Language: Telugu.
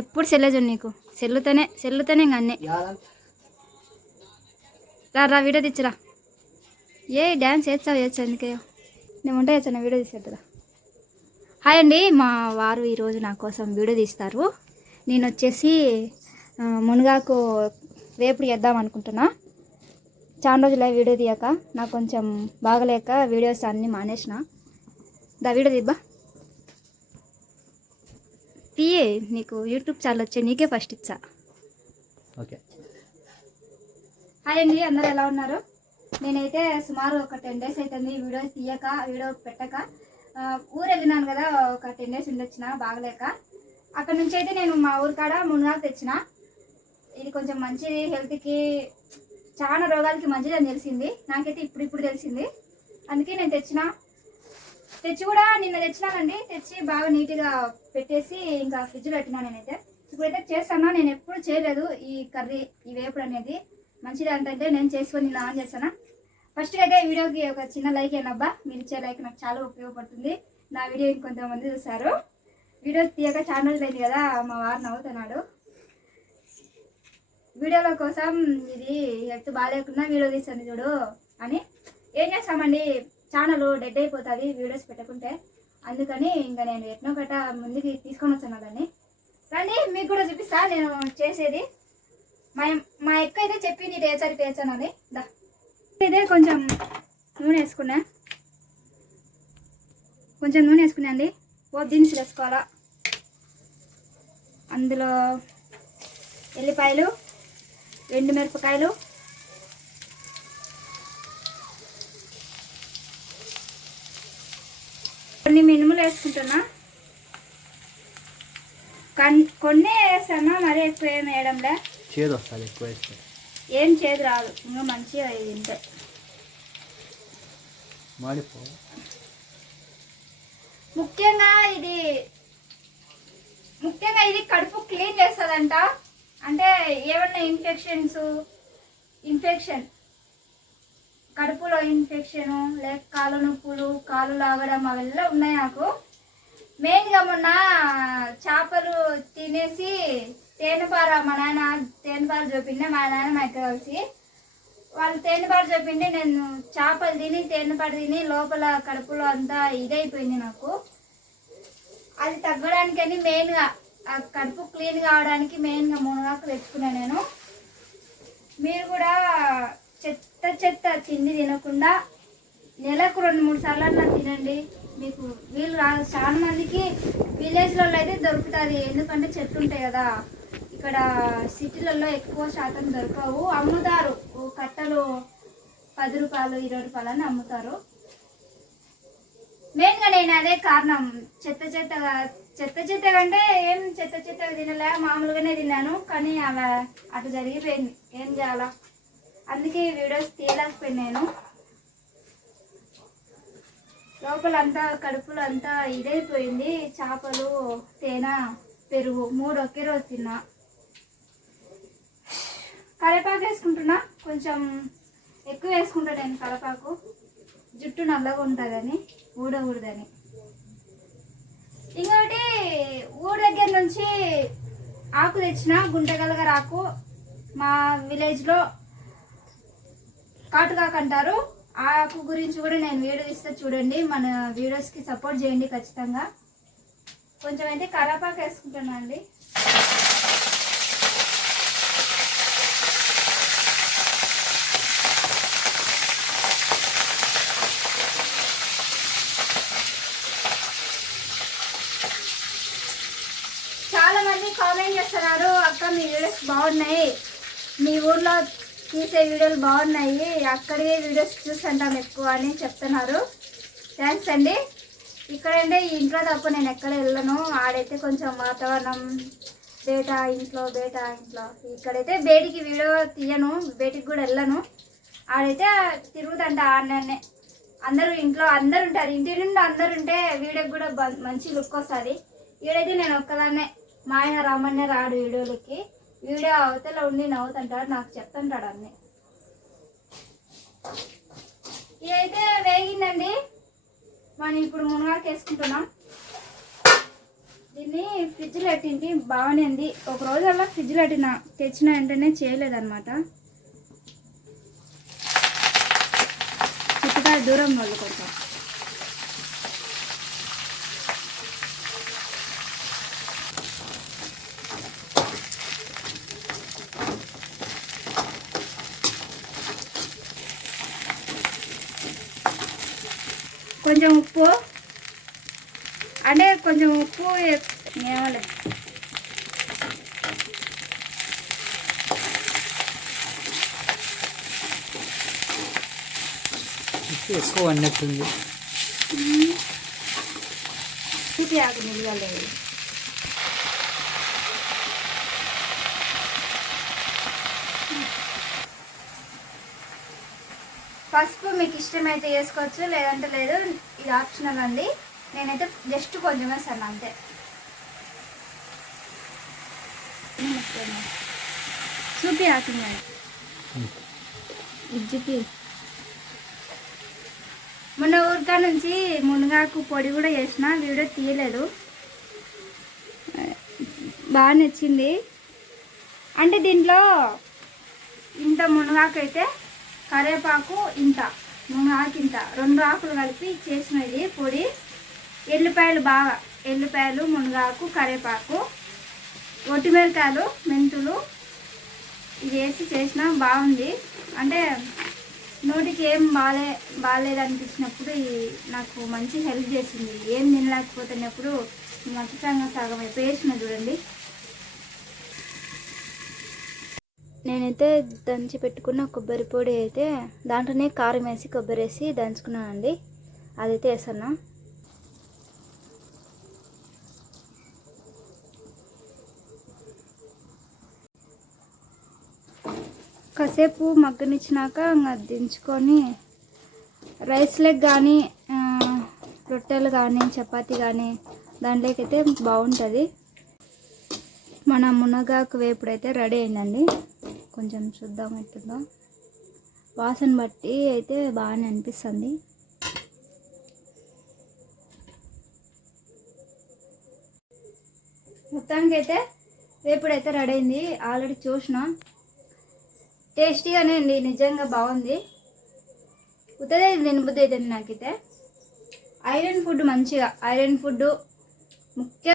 ఎప్పుడు సెల్లే నీకు? సెల్లుతోనే సెల్లుతోనే ఇంక అన్నీ. రా రా వీడియో తెచ్చురా. ఏ డ్యాన్స్ చేస్తావు చేయొచ్చు అందుకే నేను వంట చేస్తాను వీడియో తీసేద్దా హాయ్ అండి మా వారు ఈరోజు నా కోసం వీడియో తీస్తారు. నేను వచ్చేసి మునగాకు వేపుడు చేద్దాం అనుకుంటున్నా. చాలా రోజులు వీడియో తీయక నాకు కొంచెం బాగలేక వీడియోస్ అన్నీ మానేసిన. దా వీడియో తీబ్బా తీయే నీకు యూట్యూబ్ ఛానల్ వచ్చే నీకే ఫస్ట్ ఇచ్చా. ఓకే హాయ్ అండి అందరు ఎలా ఉన్నారు? నేనైతే సుమారు ఒక టెన్ డేస్ అవుతుంది వీడియోస్ తీయక వీడియో పెట్టక. ఊరు వెళ్ళినాను కదా ఒక టెన్ డేస్ ఉండొచ్చిన బాగలేక. అక్కడ నుంచి అయితే నేను మా ఊరు కాడ మునగాకు తెచ్చిన. ఇది కొంచెం మంచిది హెల్త్కి చాలా రోగాలకి మంచిది అని తెలిసింది. నాకైతే ఇప్పుడు ఇప్పుడు తెలిసింది. అందుకే నేను తెచ్చిన. తెచ్చి కూడా నిన్న తెచ్చినానండి. తెచ్చి బాగా నీట్గా పెట్టేసి ఇంకా ఫ్రిడ్జ్లో పెట్టినా నేనైతే. ఇప్పుడైతే చేస్తానా నేను ఎప్పుడు చేయలేదు ఈ కర్రీ ఈ వేపుడు అనేది. మంచిది అంటే నేను చేసుకొని నేను ఆన్ చేస్తానా. ఫస్ట్ అయితే ఈ వీడియోకి ఒక చిన్న లైక్ అయినబ్బా మీరు ఇచ్చే లైక్ నాకు చాలా ఉపయోగపడుతుంది. నా వీడియో ఇంకొంతమంది చూసారు వీడియో తీయక చాలా రోజులైంది అయింది కదా మా వారు నవ్వుతున్నాడు. వీడియోల కోసం ఇది హెల్త్ బాగాలేకుండా వీడియో తీస్తుంది చూడు అని. ఏం చేస్తామండి? ఛానల్ డెడ్ అయిపోతుంది వీడియోస్ పెట్టకుంటే. అందుకని ఇంకా నేను ఎట్నో గట్ట ముందుకి తీసుకొని వచ్చాను దాన్ని రండి మీకు కూడా చూపిస్తా నేను చేసేది. మా మా ఎక్క అయితే చెప్పింది టేచర్ టేచర్ అని. దా. ఇదే కొంచెం నూనె వేసుకున్నా. కొంచెం నూనె వేసుకున్నా అండి. పోపు దినుసులు వేసుకోవాలా. అందులో ఎల్లిపాయలు ఎండు వేసుకుంటున్నా. కన్ కొన్నే వేస్తానా మరీ ఎక్కువ ఏం వేయడంలే. చేదు వస్తుంది ఎక్కువ వేస్తే. ఏం చేదు రాదు ఇంకా మంచిగా తింటే. మాడిపో. ముఖ్యంగా ఇది ముఖ్యంగా ఇది కడుపు క్లీన్ చేస్తుందంట. అంటే ఏమన్నా ఇన్ఫెక్షన్స్ ఇన్ఫెక్షన్ కడుపులో ఇన్ఫెక్షన్ లేక కాలు నొప్పులు కాలు లాగడం అవెల్లా ఉన్నాయి నాకు. మెయిన్గా మొన్న చేపలు తినేసి తేనెపార మా నాయన తేనెపార చూపిండే మా నాయన మా కలిసి వాళ్ళు తేనెపార చూపిండి నేను చేపలు తిని తేనెపార తిని లోపల కడుపులో అంతా ఇదైపోయింది నాకు. అది తగ్గడానికని మెయిన్గా ఆ కడుపు క్లీన్ కావడానికి మెయిన్గా మునగాకు తెచ్చుకున్నాను నేను. మీరు కూడా చెత్త చెత్త తిండి తినకుండా నెలకు రెండు మూడు సార్లు అన్నా తినండి. మీకు వీళ్ళు రా చాలా మందికి విలేజ్లలో అయితే దొరుకుతుంది. ఎందుకంటే చెట్లు ఉంటాయి కదా. ఇక్కడ సిటీలలో ఎక్కువ శాతం దొరకవు. అమ్ముతారు. కట్టలు పది రూపాయలు ఇరవై రూపాయలు అని అమ్ముతారు మెయిన్గా నేను అదే కారణం. చెత్త చెత్తగా చెత్త చెత్త అంటే ఏం చెత్త చెత్తగా తినలే. మామూలుగానే తిన్నాను. కానీ అలా అటు జరిగిపోయింది. ఏం చేయాలా? అందుకే ఈ వీడియోస్ తీయలేకపోయినాను. లోపల అంతా కడుపులో అంతా ఇదైపోయింది. చేపలు తేనె పెరుగు మూడు ఒకే రోజు తిన్నా. కరివేపాకు వేసుకుంటున్నా. కొంచెం ఎక్కువ వేసుకుంటా నేను కరివేపాకు జుట్టు నల్లగా ఉంటుందని ఊడకూడదని. ఇంకొకటి ఊరి దగ్గర నుంచి ఆకు తెచ్చిన గుంటగలగర ఆకు మా విలేజ్లో కాటుకాకు అంటారు ఆ ఆకు గురించి కూడా నేను వీడియో ఇస్తే చూడండి. మన వీడియోస్కి సపోర్ట్ చేయండి ఖచ్చితంగా. కొంచెం అయితే కరాపాకు వేసుకుంటున్నా అండి. చాలా మంది కామెంట్ చేస్తున్నారు అక్క మీ వీడియోస్ బాగున్నాయి. మీ ఊర్లో తీసే వీడియోలు బాగున్నాయి. అక్కడే వీడియోస్ చూస్తుంటాం ఎక్కువ అని చెప్తున్నారు. థ్యాంక్స్ అండి. ఇక్కడంటే ఇంట్లో తప్ప నేను ఎక్కడ వెళ్ళను. ఆడైతే కొంచెం వాతావరణం బేటా ఇంట్లో బేటా ఇంట్లో. ఇక్కడైతే బేటికి వీడియో తీయను. బేటికి కూడా వెళ్ళను. ఆడైతే తిరుగుతంట ఆడనే. అందరూ ఇంట్లో అందరు ఉంటారు. ఇంటి నుండి అందరు ఉంటే వీడియోకి కూడా మంచి లుక్ వస్తుంది. ఈడైతే నేను ఒక్కదాన్నే. మా ఆయన రమ్మనే రాడు వీడియోలకి. వీడియో అవతల ఉండి నవ్వుతుంటాడు నాకు చెప్తుంటాడు అన్ని. ఇదైతే వేగిందండి. మనం ఇప్పుడు మునగాకు వేసుకుంటున్నాం. దీన్ని ఫ్రిడ్జ్లో పెట్టింది బాగానే ఉంది ఒక రోజు అలా ఫ్రిడ్జ్లో పెట్టిన తెచ్చిన వెంటనే చేయలేదన్నమాట. చిట్టుకాయ దూరం వాళ్ళు కొంచెం కొంచెం ఉప్పు అంటే కొంచెం ఉప్పు ఎక్- ఏమలే ఉప్పు ఎక్కువ అన్నట్టుంది తీపి ఆకు నిలవలేదు పసుపు మీకు ఇష్టమైతే వేసుకోవచ్చు లేదంటే లేదు ఇది ఆప్షనల్ అండి. నేనైతే జస్ట్ కొంచెం వేస్తాను అంతే. చూపి ఆకుందండి ఇజ్జికి. మొన్న ఊరికా నుంచి మునగాకు పొడి కూడా చేసిన వీడియో తీయలేదు. బాగా నచ్చింది. అంటే దీంట్లో ఇంత మునగాకు అయితే కరివేపాకు ఇంత మునగాకు ఇంత. రెండు ఆకులు కలిపి చేసినది పొడి. ఎల్లిపాయలు బాగా ఎల్లిపాయలు మునగాకు కరివేపాకు ఒట్టిమిరకాయలు మెంతులు ఇది వేసి చేసిన బాగుంది. అంటే నోటికి ఏం బాలే బాగాలేదు అనిపించినప్పుడు నాకు మంచి హెల్ప్ చేసింది. ఏం తినలేకపోతున్నప్పుడు మట్టి సగం వేసిన చూడండి. నేనైతే దంచి పెట్టుకున్న కొబ్బరి పొడి అయితే దాంట్లోనే కారం వేసి కొబ్బరి వేసి దంచుకున్నానండి. అదైతే వేసాను. కాసేపు మగ్గనిచ్చినాక ఇంకా దించుకొని రైస్లకు కానీ రొట్టెలు కానీ చపాతీ కానీ దాంట్లోకి అయితే బాగుంటుంది. మన మునగాకు వేపుడైతే రెడీ అయిందండి. కొంచెం చూద్దాం ఎట్టుందో వాసన బట్టి అయితే బాగానే అనిపిస్తుంది. మొత్తానికి అయితే రేపుడైతే రెడీ అయింది. ఆల్రెడీ చూసిన. టేస్టీగానే అండి నిజంగా బాగుంది. ఉత్తదే తినబుద్ధి అయితే నాకైతే. ఐరన్ ఫుడ్ మంచిగా ఐరన్ ఫుడ్ ముఖ్య